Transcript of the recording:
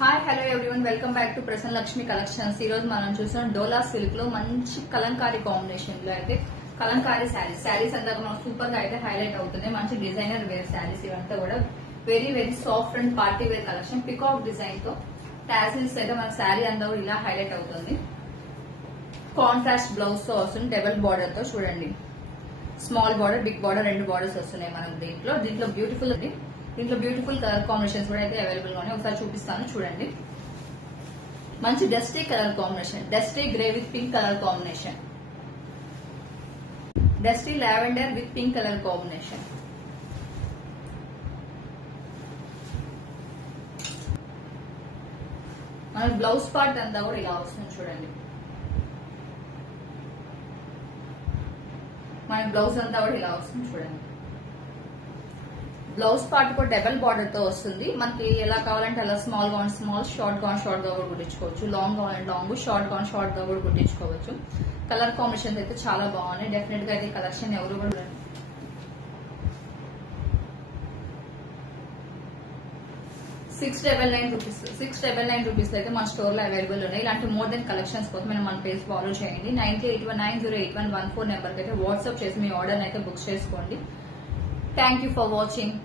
Hi hello everyone welcome back to Prasanna Lakshmi collections. ఈ రోజు మనం చూస్తున్నాం డోలా సిల్క్ లో మంచి కలంకారీ కాంబినేషన్ లో అయితే కలంకారీ శారీస్ అంతా మనకు సూపర్ గా అయితే హైలైట్ అవుతుంది. మంచి డిజైనర్ వేర్ శారీస్ ఇవంతా కూడా very very soft and party wear collection. Peacock design తో టాసిల్స్ అయితే మన శారీ అంతా కూడా ఇలా హైలైట్ అవుతుంది. కాంట్రాస్ట్ బ్లౌజ్ తో వస్తుంది. డబుల్ బార్డర్ తో చూడండి, స్మాల్ బార్డర్ బిగ్ బార్డర్ రెండు బార్డర్స్ వస్తున్నాయి మనకు. దీంట్లో బ్యూటిఫుల్ ఉంది. దీంట్లో బ్యూటిఫుల్ కలర్ కాంబినేషన్స్ కూడా అయితే అవైలబుల్ గా ఉన్నాయి. ఒకసారి చూపిస్తాను చూడండి. మంచి dusty colour combination, dusty grey with pink colour combination, dusty lavender with pink colour combination. మన బ్లౌజ్ పార్ట్ అంతా కూడా ఇలా వస్తుంది చూడండి. మన బ్లౌజ్ అంతా కూడా ఇలా వస్తుంది చూడండి. బ్లౌజ్ పార్ట్ కూడా డబల్ బార్డర్ తో వస్తుంది. మనకి ఎలా కావాలంటే అలా స్మాల్ గా స్మాల్, షార్ట్ గా షార్ట్ గా కూడా కుట్టించుకోవచ్చు. లాంగ్ కావాలంటే లాంగ్, షార్ట్ గా షార్ట్ గా కూడా కుట్టించుకోవచ్చు. కలర్ కాంబినేషన్స్ అయితే చాలా బాగున్నాయి. డెఫినెట్ గా అయితే కలెక్షన్ ఎవరు కూడా 699 రూపీస్ అయితే మన స్టోర్ లో అవైలబుల్ ఉన్నాయి. ఇలాంటి మోర్ దెన్ కలెక్షన్స్ కోసం మన పేజ్ ఫాలో చేయండి. 98190814 నెంబర్ కి అయితే వాట్సాప్ చేసి మీ ఆర్డర్ అయితే బుక్ చేసుకోండి. Thank you for watching.